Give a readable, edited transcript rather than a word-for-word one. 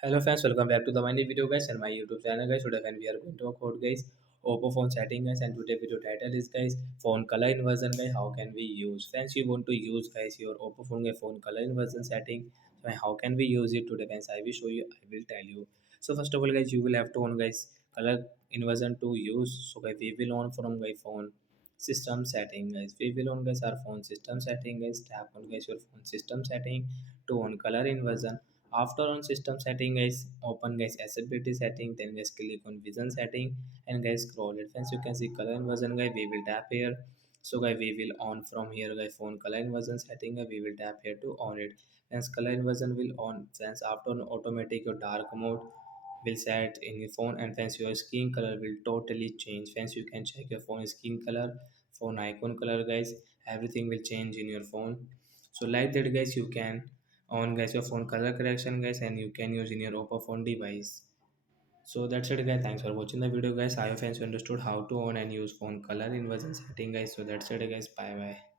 Hello friends, welcome back to the my new video guys and my YouTube channel guys. Today when we are going to talk about guys Oppo phone setting guys, and today video title is guys phone color inversion guys. How can we use? Friends, you want to use guys your Oppo phone guys phone color inversion setting. So how can we use it today guys? I will show you. I will tell you. So first of all guys, you will have to on guys color inversion to use. So guys we will on from guys phone system setting guys. We will on guys our phone system setting guys. Tap on guys your phone system setting to on color inversion. After on system setting guys, open guys accessibility setting, then guys click on vision setting and guys scroll it. Friends, you can see color inversion guys, we will tap here. So guys we will on from here guys phone color inversion setting guys, we will tap here to on it. Friends, color inversion will on. Friends, after on automatic your dark mode will set in your phone, and friends your skin color will totally change. Friends, you can check your phone skin color, phone icon color guys, everything will change in your phone. So like that guys, you can on guys your phone color correction guys, and you can use in your Oppo phone device. So that's it guys, thanks for watching the video guys. I hope friends you understood how to on and use phone color inversion setting guys. So that's it guys, bye bye.